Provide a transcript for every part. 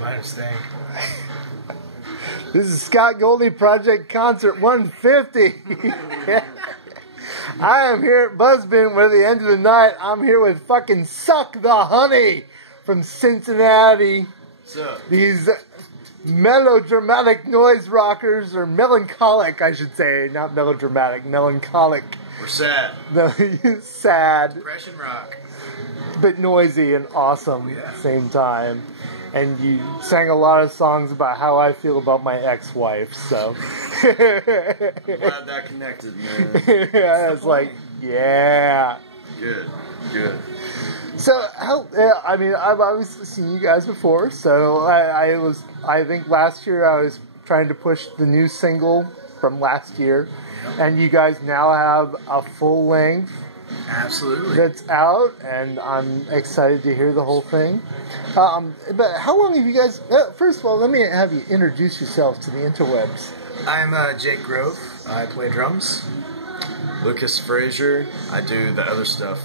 Mine stink. This is Scott Goldie, Project Concert 150. I am here at Buzzbin where the end of the night, I'm here with fucking Suck the Honey from Cincinnati. What's up? These melodramatic noise rockers, or melancholic, I should say, not melodramatic, melancholic. We're sad. Sad. Depression rock. But noisy and awesome at the same time. And you sang a lot of songs about how I feel about my ex-wife, so. Glad that connected, man. Yeah, it's like, yeah. Good. So, I mean, I've obviously seen you guys before, so I think last year I was trying to push the new single from last year, and you guys now have a full length. Absolutely. That's out, and I'm excited to hear the whole thing. But how long have you guys... first of all, let me have you introduce yourself to the interwebs. I'm Jake Grove. I play drums. Lucas Frazier. I do the other stuff,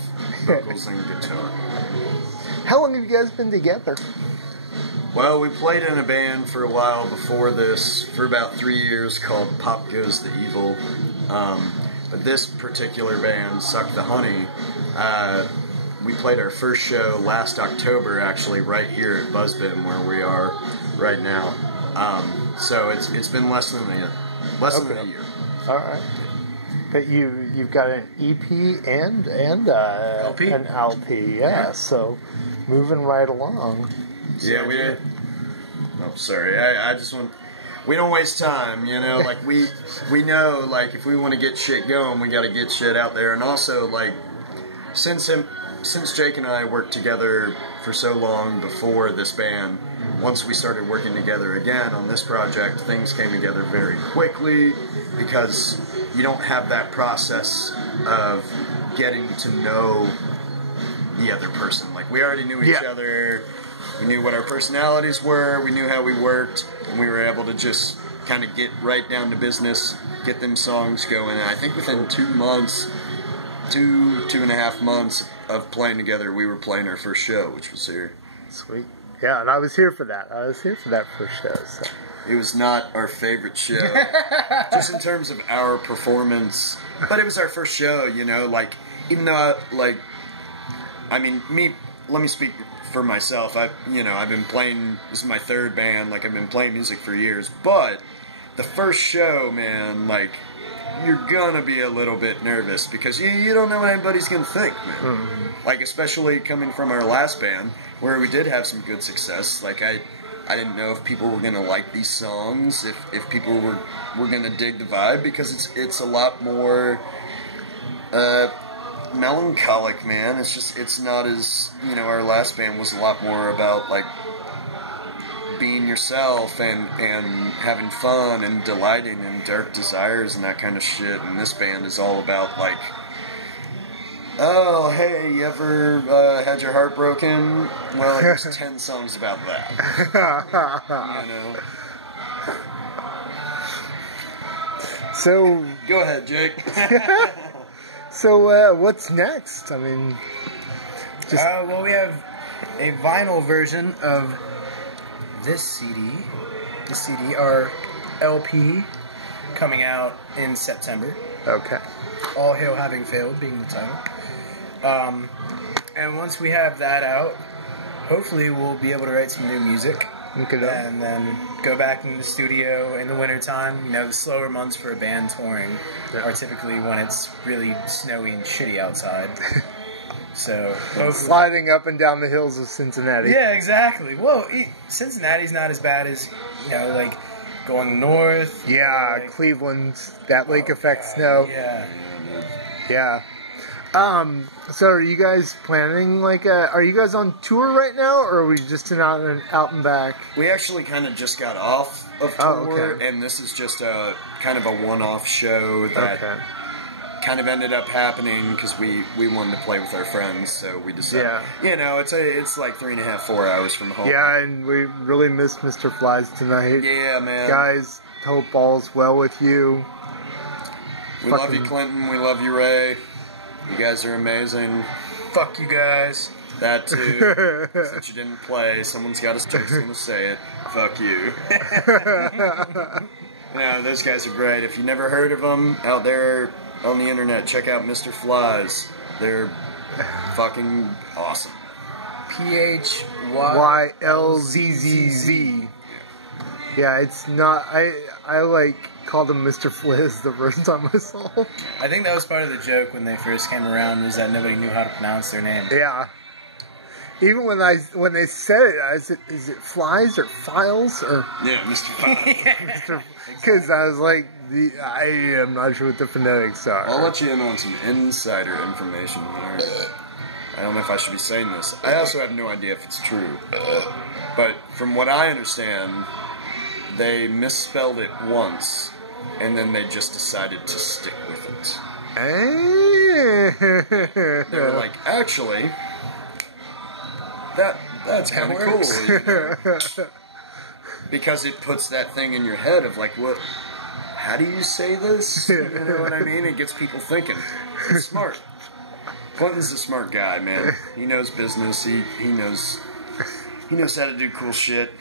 vocals and guitar. How long have you guys been together? Well, we played in a band for a while before this, for about 3 years, called Pop Goes the Evil. But this particular band, Suck the Honey, we played our first show last October, actually, right here at Buzzbin, where we are right now. So it's been less than a year. All right. But you've got an EP and LP. An LP, yeah. So moving right along. Yeah, we did. Oh, sorry. I just want. We don't waste time, you know. Like we know, like if we want to get shit going, we got to get shit out there. And also, like since Jake and I worked together for so long before this band, once we started working together again on this project, things came together very quickly because you don't have that process of getting to know the other person. Like we already knew each other. We knew what our personalities were, we knew how we worked, and we were able to just kind of get right down to business, get them songs going. And I think within 2 months, two and a half months of playing together, we were playing our first show, which was here. Sweet. Yeah, and I was here for that. I was here for that first show. So. It was not our favorite show, just in terms of our performance. But it was our first show, you know, like, even though, like, I mean, let me speak for myself. I've been playing, this is my third band, like I've been playing music for years, but the first show, man, like you're gonna be a little bit nervous because you don't know what anybody's gonna think, man. Mm-hmm. Like especially coming from our last band where we did have some good success. Like I didn't know if people were gonna like these songs, if people were gonna dig the vibe, because it's a lot more melancholic, man. It's not as, you know, our last band was a lot more about like being yourself and having fun and delighting in dark desires and that kind of shit. And this band is all about like, oh hey, you ever had your heart broken? Well, there's 10 songs about that. You know. So go ahead, Jake. So, what's next? I mean, just... well, we have a vinyl version of this CD, our LP, coming out in September. Okay. All Hail Having Failed being the title. And once we have that out, hopefully we'll be able to write some new music. And then go back in the studio in the wintertime. You know, the slower months for a band touring are typically when it's really snowy and shitty outside. So sliding up and down the hills of Cincinnati. Yeah, exactly. Well, Cincinnati's not as bad as, you know, like going north. Yeah, like, Cleveland, that lake effect snow. Yeah. Yeah. So are you guys planning, like, are you guys on tour right now, or are we just out and back? We actually kind of just got off of tour, and this is just a kind of a one-off show that kind of ended up happening because we wanted to play with our friends, so we decided, you know, it's like 3.5, 4 hours from home. Yeah, and we really missed Mr. Flies tonight. Yeah, man. Guys, hope all's well with you. We love you, Clinton. We love you, Ray. You guys are amazing. Fuck you guys. That too. Since you didn't play, someone's got to say it. Fuck you. No, those guys are great. If you never heard of them out there on the internet, check out Mr. Flies. They're fucking awesome. PHYLZZZ. Yeah, it's not. I like called him Mr. Fliz the first time I saw him. I think that was part of the joke when they first came around, was that nobody knew how to pronounce their name. Yeah. Even when they said it, is it flies or files or Yeah, Mr. Flies. Because I was like, I am not sure what the phonetics are. I'll let you in on some insider information here. I don't know if I should be saying this. I also have no idea if it's true. But from what I understand, they misspelled it once, and then they just decided to stick with it. They were like, actually, that's kind of cool. You know? Because it puts that thing in your head of like, what? How do you say this? You know what I mean? It gets people thinking. It's smart. Clinton's a smart guy, man. He knows business. He knows how to do cool shit.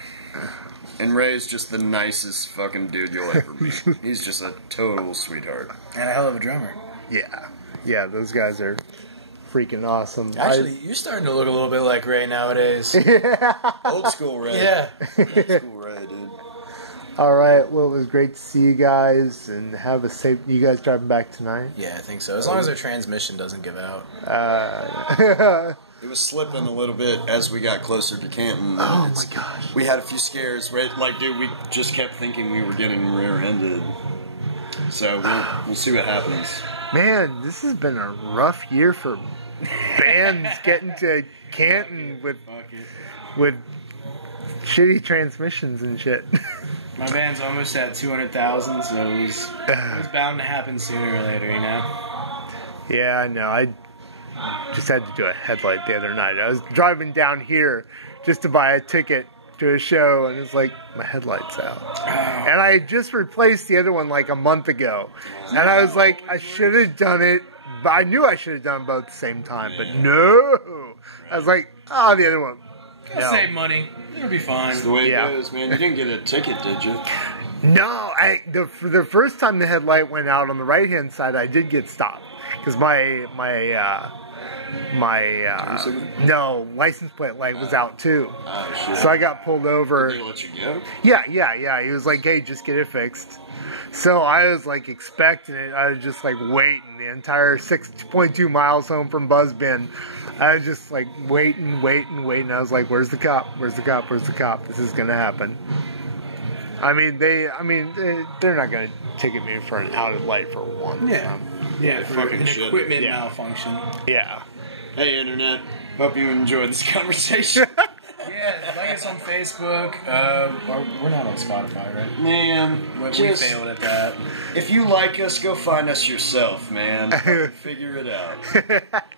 And Ray's just the nicest fucking dude you'll ever meet. He's just a total sweetheart. And a hell of a drummer. Yeah, those guys are freaking awesome. Actually, you're starting to look a little bit like Ray nowadays. Old school Ray. Yeah. Old school Ray, dude. All right, well, it was great to see you guys and have a safe. You guys driving back tonight? Yeah, I think so. As long as their transmission doesn't give out. It was slipping a little bit as we got closer to Canton. Oh my gosh. We had a few scares, right? Like, dude, we just kept thinking we were getting rear-ended. So we'll see what happens. Man, this has been a rough year for bands getting to Canton with shitty transmissions and shit. My band's almost at 200,000, so it was bound to happen sooner or later, you know? Yeah, I know. I just had to do a headlight the other night. I was driving down here just to buy a ticket to a show, and it's like, my headlight's out. And I had just replaced the other one like a month ago. And I was like, I should have done it, but I knew I should have done both at the same time, but no. I was like, oh, the other one. I'll save money. It'll be fine. That's the way it goes, man. You didn't get a ticket, did you? No, for the first time the headlight went out on the right-hand side, I did get stopped. Because my license plate light was out too. Oh, shit. So I got pulled over. Did they let you go? Yeah. He was like, hey, just get it fixed. So I was like expecting it. I was just like waiting the entire 6.2 miles home from Buzzbin. I was just like waiting. I was like, where's the cop? Where's the cop? This is gonna happen. They're not gonna ticket me for an outed light for one. Yeah. Yeah, for fucking an shit. equipment malfunction. Yeah. Hey, Internet. Hope you enjoyed this conversation. Yeah, like us on Facebook. We're not on Spotify, right? Man, We just, failed at that. if you like us, go find us yourself, man. Figure it out.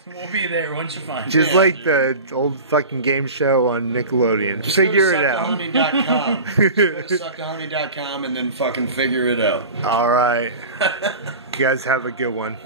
We'll be there once you find Just it. like the old fucking game show on Nickelodeon. Just Figure go it to out. suckthehoney.com. Just go to suckthehoney.com and then fucking figure it out. All right. You guys have a good one.